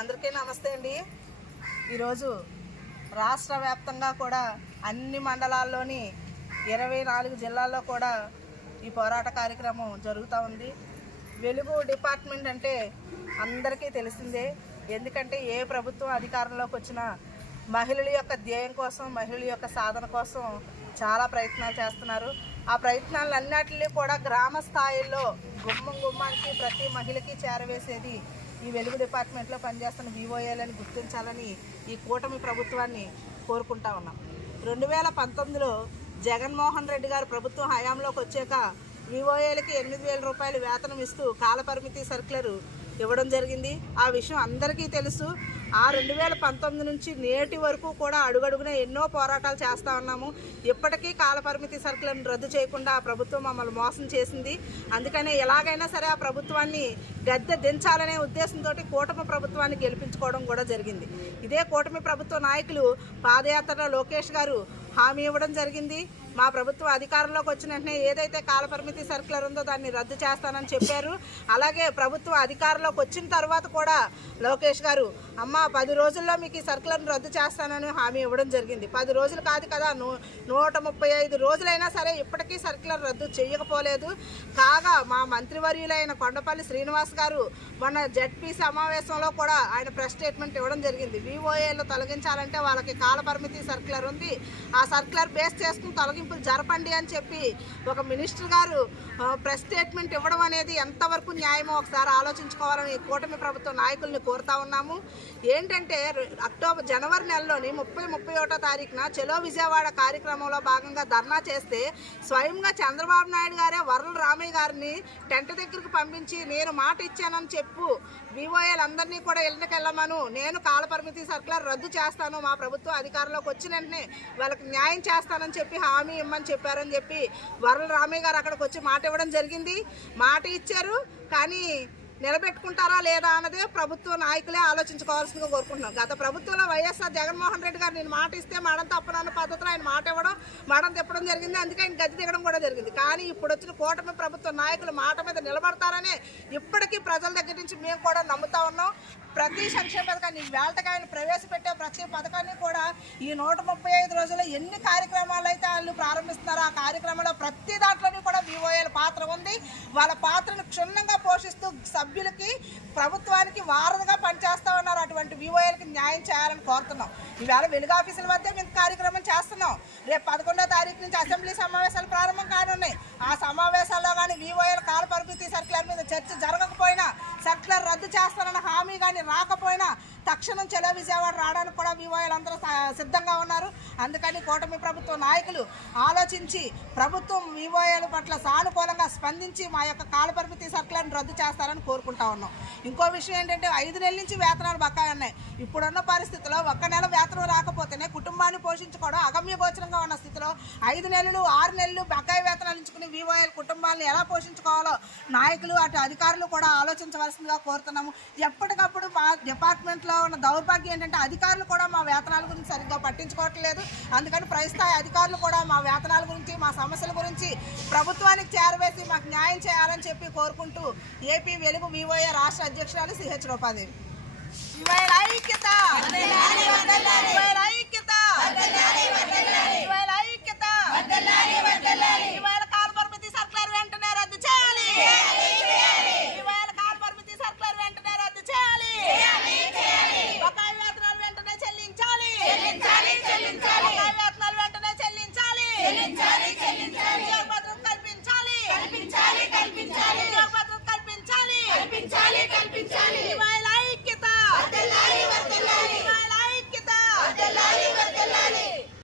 అందరికీ నమస్తే అండి. ఈరోజు రాష్ట్ర వ్యాప్తంగా కూడా అన్ని మండలాల్లోని ఇరవై నాలుగు జిల్లాల్లో కూడా ఈ పోరాట కార్యక్రమం జరుగుతూ ఉంది. వెలుగు డిపార్ట్మెంట్ అంటే అందరికీ తెలిసిందే. ఎందుకంటే ఏ ప్రభుత్వం అధికారంలోకి వచ్చినా మహిళల యొక్క ధ్యేయం కోసం మహిళల యొక్క సాధన కోసం చాలా ప్రయత్నాలు చేస్తున్నారు. ఆ ప్రయత్నాలన్నిటిని కూడా గ్రామ స్థాయిలో గుమ్మం గుమ్మానికి ప్రతి మహిళకి చేరవేసేది ఈ వెలుగు డిపార్ట్మెంట్లో పనిచేస్తున్న వివోఏలని గుర్తించాలని ఈ కూటమి ప్రభుత్వాన్ని కోరుకుంటా ఉన్నాం. రెండు వేల పంతొమ్మిదిలో జగన్మోహన్ రెడ్డి గారు ప్రభుత్వం హయాంలోకి వచ్చాక వివోఏలకి ఎనిమిది వేల రూపాయలు వేతనం ఇస్తూ కాలపరిమితి సర్కులరు ఇవ్వడం జరిగింది. ఆ విషయం అందరికీ తెలుసు. ఆ రెండు వేల పంతొమ్మిది నుంచి నేటి వరకు కూడా అడుగడుగునే ఎన్నో పోరాటాలు చేస్తూ ఉన్నాము. ఇప్పటికీ కాలపరిమితి సరుకులను రద్దు చేయకుండా ఆ ప్రభుత్వం మమ్మల్ని మోసం చేసింది. అందుకనే ఎలాగైనా సరే ఆ ప్రభుత్వాన్ని గద్దె దించాలనే ఉద్దేశంతో కూటమి ప్రభుత్వాన్ని గెలిపించుకోవడం కూడా జరిగింది. ఇదే కూటమి ప్రభుత్వ నాయకులు పాదయాత్రలో లోకేష్ గారు హామీ ఇవ్వడం జరిగింది. మా ప్రభుత్వం అధికారంలోకి వచ్చిన వెంటనే ఏదైతే కాలపరిమితి సర్కులర్ ఉందో దాన్ని రద్దు చేస్తానని చెప్పారు. అలాగే ప్రభుత్వం అధికారంలోకి వచ్చిన తర్వాత కూడా లోకేష్ గారు అమ్మ పది రోజుల్లో మీకు ఈ సర్కులను రద్దు చేస్తానని హామీ ఇవ్వడం జరిగింది. పది రోజులు కాదు కదా నూ నూట ముప్పై ఐదు రోజులైనా సరే ఇప్పటికీ సర్కులర్ రద్దు చేయకపోలేదు. కాగా మా మంత్రివర్యులైన కొండపల్లి శ్రీనివాస్ గారు మొన్న జడ్పీ సమావేశంలో కూడా ఆయన ప్రెస్ స్టేట్మెంట్ ఇవ్వడం జరిగింది. వివోఏలు తొలగించాలంటే వాళ్ళకి కాలపరిమితి సర్కులర్ ఉంది. ఆ సర్కులర్ బేస్ చేసుకుని తొలగింపులు జరపండి అని చెప్పి ఒక మినిస్టర్ గారు ప్రెస్ స్టేట్మెంట్ ఇవ్వడం అనేది ఎంతవరకు న్యాయమో ఒకసారి ఆలోచించుకోవాలని కూటమి ప్రభుత్వ నాయకుల్ని కోరుతా ఉన్నాము. ఏంటంటే అక్టోబర్ జనవరి నెలలోని ముప్పై ముప్పై ఒకటో తారీఖున చెలో విజయవాడ కార్యక్రమంలో భాగంగా ధర్నా చేస్తే స్వయంగా చంద్రబాబు నాయుడు గారే వరల రామయ్య గారిని టెంట్ దగ్గరకు పంపించి నేను మాట ఇచ్చానని చెప్పు. వివోఏలు అందరినీ కూడా ఇళ్ళకి వెళ్ళమను నేను కాలపరిమితి సర్కులర్ రద్దు చేస్తాను. మా ప్రభుత్వం అధికారంలోకి వచ్చిన వెంటనే వాళ్ళకి న్యాయం చేస్తానని చెప్పి హామీ ఇమ్మని చెప్పారని చెప్పి వరల రామయ్య గారు అక్కడికి వచ్చి మాట ఇవ్వడం జరిగింది. మాట ఇచ్చారు. కానీ నిలబెట్టుకుంటారా లేదా అన్నదే ప్రభుత్వ నాయకులే ఆలోచించుకోవాల్సిందిగా కోరుకుంటున్నాం. గత ప్రభుత్వంలో వైఎస్ఆర్ జగన్మోహన్ రెడ్డి గారు నేను మాట ఇస్తే మడం తప్పనన్న పద్ధతిలో ఆయన మాట ఇవ్వడం మడం తిప్పడం జరిగింది. అందుకే ఆయన గది దిగడం కూడా జరిగింది. కానీ ఇప్పుడు వచ్చిన కూటమి ప్రభుత్వ నాయకులు మాట మీద నిలబడతారనే ఇప్పటికీ ప్రజల దగ్గర నుంచి మేము కూడా నమ్ముతా ఉన్నాం. ప్రతి సంక్షేమ పథకాన్ని వేళటకాయని ఆయన ప్రవేశపెట్టే ప్రతి పథకాన్ని కూడా ఈ నూట ముప్పై ఐదు రోజుల్లో ఎన్ని కార్యక్రమాలు అయితే వాళ్ళు ప్రారంభిస్తున్నారో ఆ కార్యక్రమంలో ప్రతి దాంట్లోనూ కూడా వివోఏల పాత్ర ఉంది. వాళ్ళ పాత్రను క్షుణ్ణంగా పోషిస్తూ సభ్యులకి ప్రభుత్వానికి వారధిగా పనిచేస్తూ ఉన్నారు. అటువంటి వివోఏలకి న్యాయం చేయాలని కోరుతున్నాం. ఈవేళ వెలుగు ఆఫీసుల వద్ద మేము కార్యక్రమం చేస్తున్నాం. రేపు పదకొండో తారీఖు నుంచి అసెంబ్లీ సమావేశాలు ప్రారంభం కానున్నాయి. ఆ సమావేశాల్లో కానీ వివోఏల కాల పరిమితి మీద చర్చ జరగకపోయినా సర్కులర్ రద్దు చేస్తారన్న హామీ కానీ రాకపోయినా తక్షణం చెలో విజయవాడ రావడానికి కూడా వివోఏలు అందరూ స- సిద్ధంగా ఉన్నారు. అందుకని కూటమి ప్రభుత్వ నాయకులు ఆలోచించి ప్రభుత్వం వివోఏల పట్ల సానుకూలంగా స్పందించి మా యొక్క కాలపరిమితి సర్కులను రద్దు చేస్తారని కోరుకుంటా ఉన్నాం. ఇంకో విషయం ఏంటంటే ఐదు నెలల నుంచి వేతనాలు బకాయి ఉన్నాయి. ఇప్పుడున్న పరిస్థితిలో ఒక్క నెల వేతనం రాకపోతేనే కుటుంబాన్ని పోషించుకోవడం అగమ్య గోచరంగా ఉన్న స్థితిలో ఐదు నెలలు ఆరు నెలలు బకాయి వేతనాలు ఇచ్చుకుని కుటుంబాలను ఎలా పోషించుకోవాలో నాయకులు అటు అధికారులు కూడా ఆలోచించవలసిందిగా కోరుతున్నాము. ఎప్పటికప్పుడు మా డిపార్ట్మెంట్లో ఉన్న దౌర్భాగ్యం ఏంటంటే అధికారులు కూడా మా వేతనాల గురించి సరిగ్గా పట్టించుకోవట్లేదు. అందుకని పై అధికారులు కూడా మా వేతనాల గురించి మా సమస్యల గురించి ప్రభుత్వానికి చేరవేసి మాకు న్యాయం చేయాలని చెప్పి కోరుకుంటూ ఏపీ వెలుగు వివోఏ రాష్ట్ర అధ్యక్షురాలు సిహెచ్ రూపాదేవి. ఇవాళ ఐక్యత! కల్పించాలి కల్పించాలి. ఇవాళ ఐక్యత. వర్దల్లాలి వర్దల్లాలి ఇవాళ ఐక్యత. వర్దల్లాలి వర్దల్లాలి